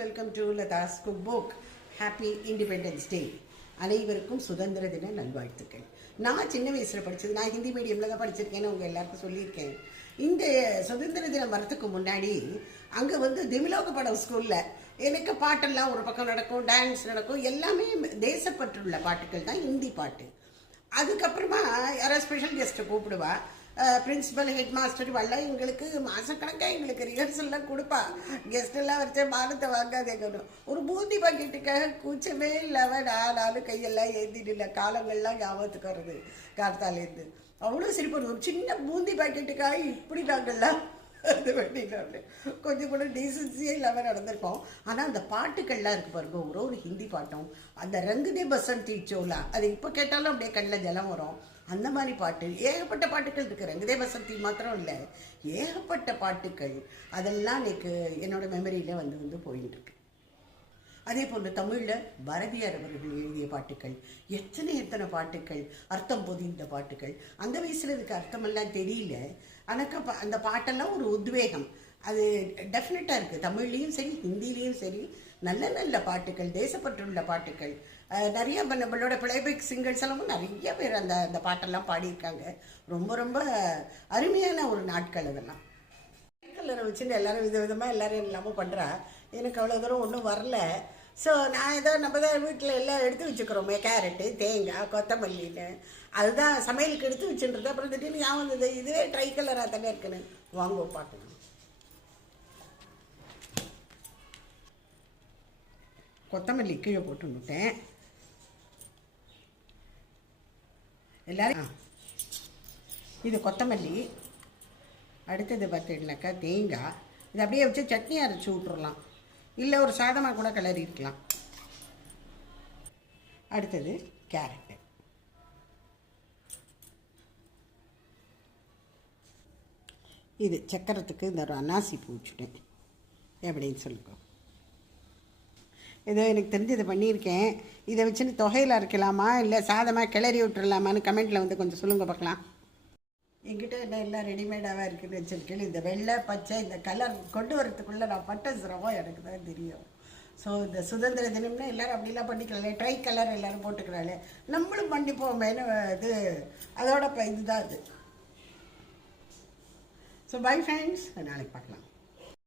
Welcome to Latha's cook book. Happy independence day. அனைவருக்கும் சுதந்திர தின நல்வாழ்த்துக்கள். நான் சின்ன வயசில் படித்தது, நான் ஹிந்தி மீடியமில் தான் படிச்சிருக்கேன்னு உங்கள் எல்லாருக்கும் சொல்லியிருக்கேன். இந்த சுதந்திர தினம் வரத்துக்கு முன்னாடி அங்கே திமிலோக படம் ஸ்கூலில் எனக்கு பாட்டெல்லாம் ஒரு பக்கம் நடக்கும், டான்ஸ் நடக்கும், எல்லாமே தேசப்பற்றுள்ள பாட்டுகள் தான் ஹிந்தி பாட்டு. அதுக்கப்புறமா யாராவது ஸ்பெஷல் கெஸ்ட்டை கூப்பிடுவா, பிரின்சிபல் ஹெட் மாஸ்டர் வரலாம். எங்களுக்கு மாதக்கணக்காக எங்களுக்கு ரிஹர்சல்லாம் கொடுப்பா. கெஸ்டெல்லாம் வச்சா மானத்தை வாங்காதேங்கணும். ஒரு பூந்தி பாக்கெட்டுக்காக கூச்சமே இல்லாமல் நானும் கையெல்லாம் ஏந்திட்டு காலங்கள்லாம் ஞாபகத்துக்கு வருது. கார்த்தாலேருந்து அவ்வளோ சிரிப்பு. ஒரு சின்ன பூந்தி பாக்கெட்டுக்காக இப்படி நாங்கள்லாம் அது வேண்டினால கொஞ்சம் கூட டீசன்சியே இல்லாமல் நடந்திருக்கோம். ஆனால் அந்த பாட்டுக்கள்லாம் இருக்குது பாருங்க, ஒரு ஹிந்தி பாட்டும், அந்த ரங்குதே பசந்தி சோலா, அது இப்போ கேட்டாலும் அப்படியே கண்ணில் ஜலம் வரும். அந்த மாதிரி பாட்டு ஏகப்பட்ட பாட்டுகள் இருக்குது. ரங்குதே பசந்தி மாத்திரம் இல்லை, ஏகப்பட்ட பாட்டுகள். அதெல்லாம் எனக்கு என்னோட மெமரியில் வந்து போயிட்டு இருக்கு. அதே போன்று தமிழில் பாரதியார் அவர்கள் எழுதிய பாட்டுகள், எத்தனை பாட்டுகள், அர்த்தம் பொதிந்த பாட்டுகள். அந்த வயசில் இதுக்கு அர்த்தமெல்லாம் தெரியல, ஆனால் அந்த பாட்டெல்லாம் ஒரு உத்வேகம். அது டெஃபினட்டாக இருக்குது. தமிழ்லேயும் சரி, ஹிந்திலையும் சரி, நல்ல நல்ல பாட்டுகள், தேசப்பற்றுள்ள பாட்டுகள். நிறைய நம்மளோட பிளேபேக் சிங்கர்ஸ் எல்லாம் நிறைய பேர் அந்த அந்த பாட்டெல்லாம் பாடியிருக்காங்க. ரொம்ப ரொம்ப அருமையான ஒரு நாட்கள் அதெல்லாம். கலரை வச்சுட்டு எல்லாரும் விதவிதமாக எல்லாரும் எல்லாமும் பண்ணுறா. எனக்கு அவ்வளோ தூரம் ஒன்றும் வரல. ஸோ நான் ஏதோ நம்ம தான் வீட்டில் எல்லாம் எடுத்து வச்சுக்கிறோமே, கேரட்டு, தேங்காய், கொத்தமல்லின்னு, அதுதான் சமையலுக்கு எடுத்து வச்சுன்றது. அப்புறம் திடீர்னு ஞாபகம் வந்தது, இதுவே ட்ரை கலராக தானே இருக்குன்னு வாங்க பார்க்கணும். கொத்தமல்லி கீழே போட்டு விட்டேன். எல்லாரும் இது கொத்தமல்லி. அடுத்தது பார்த்துக்கிட்டாக்கா தேங்காய். இது அப்படியே வச்சு சட்னி அரைச்சி விட்றலாம், இல்லை ஒரு சாதமாக கூட கிளறி இருக்கலாம். அடுத்தது கேரட்டு. இது சக்கரத்துக்கு இந்த ஒரு அன்னாசி பூ வச்சுட்டேன். எப்படின்னு சொல்லுங்க. ஏதோ எனக்கு தெரிஞ்சதை பண்ணியிருக்கேன். இதை வச்சுன்னு தொகையில் அரைக்கலாமா இல்லை சாதமாக கிளறி விட்டுறலாமான்னு கமெண்ட்டில் கொஞ்சம் சொல்லுங்கள் பார்க்கலாம். என்கிட்ட என்ன எல்லாம் ரெடிமேடாக இருக்குதுன்னு வச்சுருக்கேன். இந்த வெள்ளை பச்சை இந்த கலர் கொண்டு வரத்துக்குள்ளே நான் பட்ட சிரமம் எனக்கு தான் தெரியும். ஸோ இந்த சுதந்திர தினம்னா எல்லோரும் அப்படிலாம் பண்ணிக்கலாம்ல, ட்ரை கலர் எல்லோரும் போட்டுக்கிறாளே, நம்மளும் பண்ணிப்போமேனு இது அதோட இதுதான் அது. ஸோ பை ஃப்ரெண்ட்ஸ், நாளைக்கு பார்க்கலாம்.